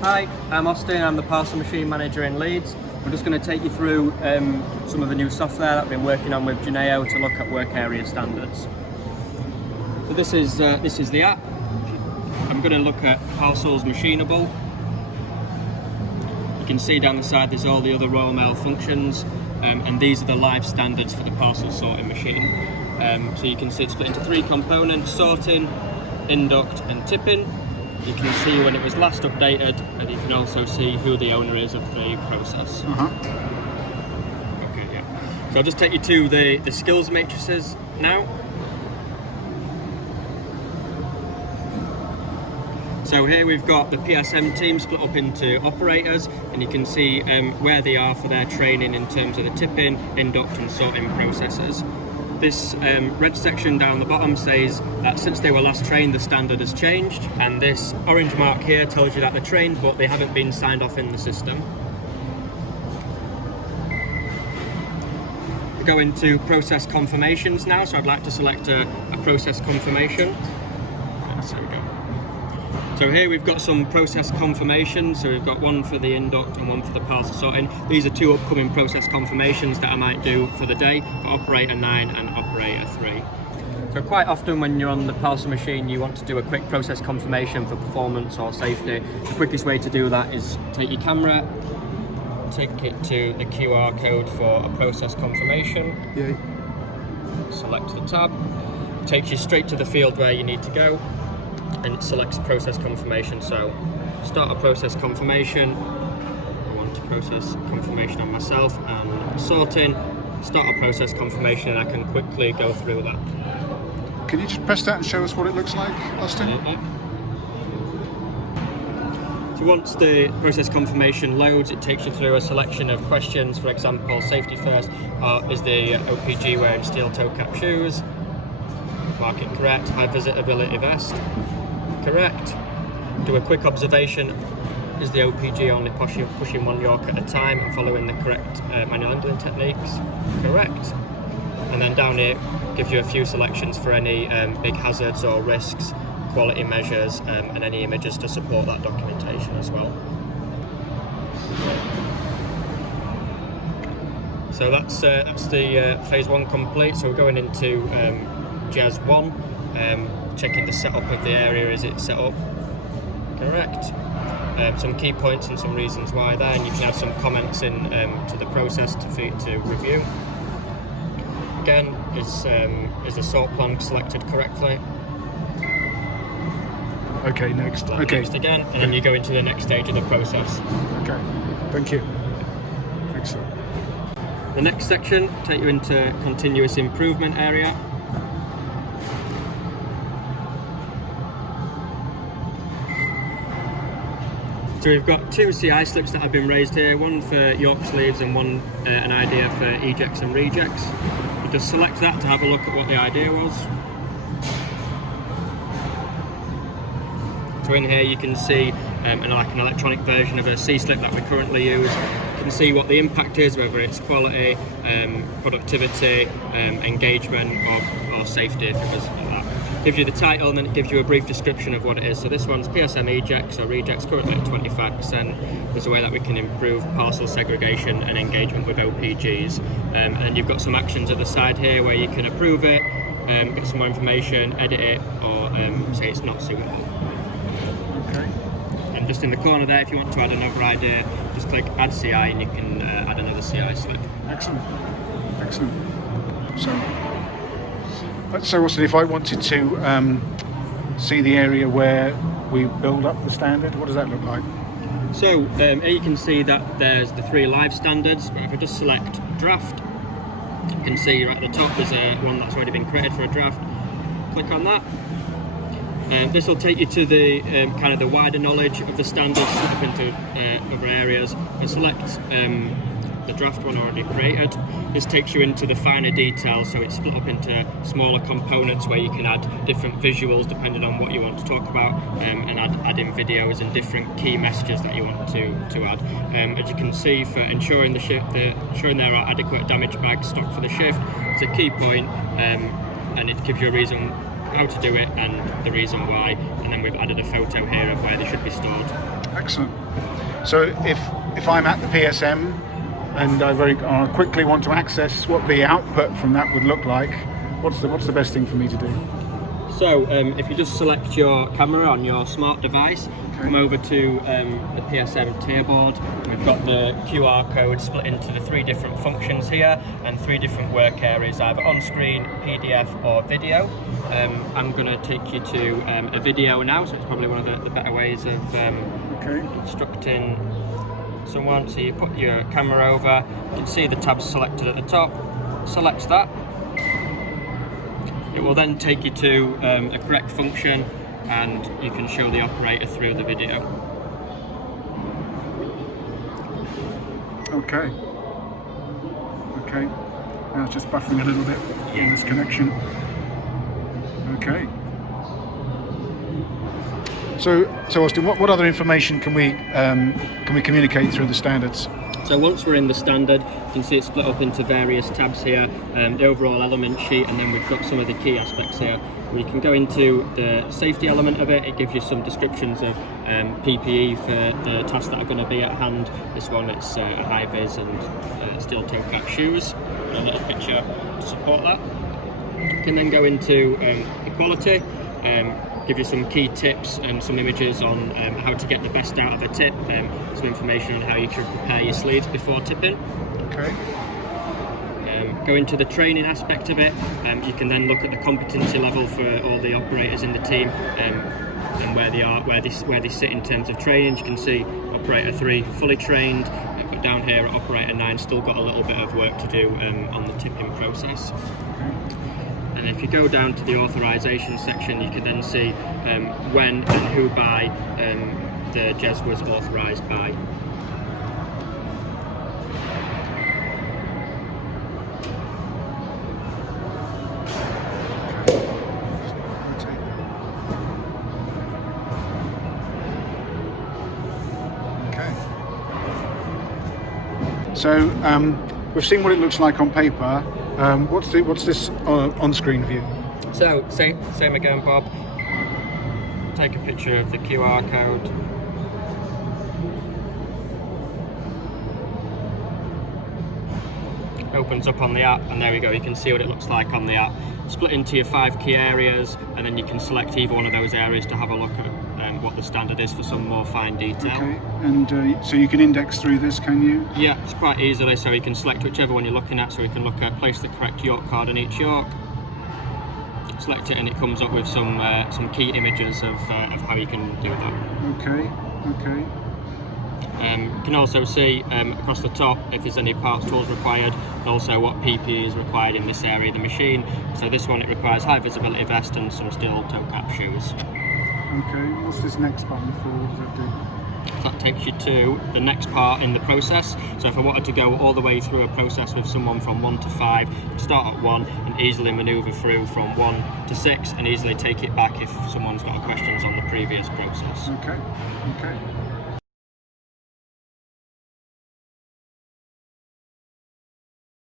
Hi, I'm Austin, I'm the Parcel Machine Manager in Leeds. We're just going to take you through some of the new software that I've been working on with GENEO to look at work area standards. So this is the app. I'm going to look at parcels machinable. You can see down the side there's all the other Royal Mail functions, and these are the live standards for the parcel sorting machine. So you can see it's split into three components: sorting, induct and tipping. You can see when it was last updated, and you can also see who the owner is of the process. Okay, yeah. So I'll just take you to the skills matrices now. So here we've got the PSM team split up into operators, and you can see where they are for their training in terms of the tipping, induct and sorting processes. This red section down the bottom says that since they were last trained, the standard has changed, and this orange mark here tells you that they're trained, but they haven't been signed off in the system. We go into process confirmations now, so I'd like to select a process confirmation. There we go. So here we've got some process confirmations, so we've got one for the induct and one for the parcel sorting. These are two upcoming process confirmations that I might do for the day, for operator 9 and operator 3. So quite often when you're on the parcel machine, you want to do a quick process confirmation for performance or safety. The quickest way to do that is take your camera, take it to the QR code for a process confirmation. Select the tab, takes you straight to the field where you need to go, and it selects process confirmation. So start a process confirmation. I want a process confirmation on myself, and sorting, start a process confirmation, and I can quickly go through that. Can you just press that and show us what it looks like, Austin? So once the process confirmation loads, it takes you through a selection of questions. For example, safety first, is the OPG wearing steel toe cap shoes? Mark it correct. High visibility vest? Correct. Do a quick observation. Is the OPG only pushing one York at a time and following the correct manual handling techniques? Correct. And then down here gives you a few selections for any big hazards or risks, quality measures, and any images to support that documentation as well. So that's the phase 1 complete. So we're going into Jazz 1. Checking the setup of the area. Is it set up correct? Some key points and some reasons why there, and you can add some comments in to the process to review. Again, is the sort plan selected correctly? Okay, next. Okay. Next again, and then you go into the next stage of the process. Okay, thank you. Excellent. The next section take you into continuous improvement area. So we've got two CI slips that have been raised here, one for York sleeves and one an idea for ejects and rejects. You just select that to have a look at what the idea was. So in here you can see an electronic version of a C-slip that we currently use. You can see what the impact is, whether it's quality, productivity, engagement or safety if it was like that. Gives you the title, and then it gives you a brief description of what it is. So this one's PSM ejects or rejects, currently at 25%. There's a way that we can improve parcel segregation and engagement with OPGs. And you've got some actions at the side here where you can approve it, get some more information, edit it, or say it's not suitable. Okay. And just in the corner there, if you want to add another idea, just click Add CI and you can add another CI slip. Excellent. Excellent. So Austin, if I wanted to see the area where we build up the standard, what does that look like? So here you can see that there's the 3 live standards, but if I just select draft, you can see right at the top there's one that's already been created for a draft. Click on that. This will take you to the kind of the wider knowledge of the standards, split up into other areas. I select the draft one already created. This takes you into the finer detail, so it's split up into smaller components where you can add different visuals depending on what you want to talk about, and add in videos and different key messages that you want to add. As you can see, for ensuring ensuring there are adequate damage bags stocked for the shift, it's a key point, and it gives you a reason how to do it and the reason why, and then we've added a photo here of where they should be stored. Excellent. So if I'm at the PSM and I very quickly want to access what the output from that would look like, what's the best thing for me to do? So if you just select your camera on your smart device, come over to the PSM tier board. We've got the QR code split into the 3 different functions here and 3 different work areas, either on-screen, PDF or video. I'm going to take you to a video now, so it's probably one of the better ways of instructing someone. So you put your camera over, you can see the tabs selected at the top, select that. It will then take you to a correct function and you can show the operator through the video. Okay. Now it's just buffering a little bit in this connection. Okay. So Austin, what other information can we communicate through the standards? So once we're in the standard, you can see it's split up into various tabs here, the overall element sheet, and then we've got some of the key aspects here. We can go into the safety element of it. It gives you some descriptions of PPE for the tasks that are going to be at hand. This one, it's a high vis and steel toe cap shoes, and a little picture to support that. You can then go into equality, give you some key tips and some images on how to get the best out of a tip, some information on how you should prepare your sleeves before tipping. Okay. Go into the training aspect of it. You can then look at the competency level for all the operators in the team and where they are, where they sit in terms of training. You can see operator 3 fully trained, but down here at operator 9 still got a little bit of work to do on the tipping process. And if you go down to the authorization section, you can then see when and who by the GES was authorized by. So we've seen what it looks like on paper. What's this on-screen view? So same again, Bob. Take a picture of the QR code. Opens up on the app, and there we go. You can see what it looks like on the app. Split into your 5 key areas, and then you can select either one of those areas to have a look at what the standard is for some more fine detail. Okay, and so you can index through this, can you? Yeah, it's quite easily, so you can select whichever one you're looking at, so we can look at place the correct York card on each York, select it, and it comes up with some key images of how you can do that. Okay. You can also see across the top if there's any parts tools required, and also what PPE is required in this area of the machine. So this one, it requires high visibility vest and some steel toe cap shoes. Okay, what's this next button for? What does that do? That takes you to the next part in the process. So if I wanted to go all the way through a process with someone from 1 to 5, start at 1 and easily manoeuvre through from 1 to 6 and easily take it back if someone's got questions on the previous process. Okay.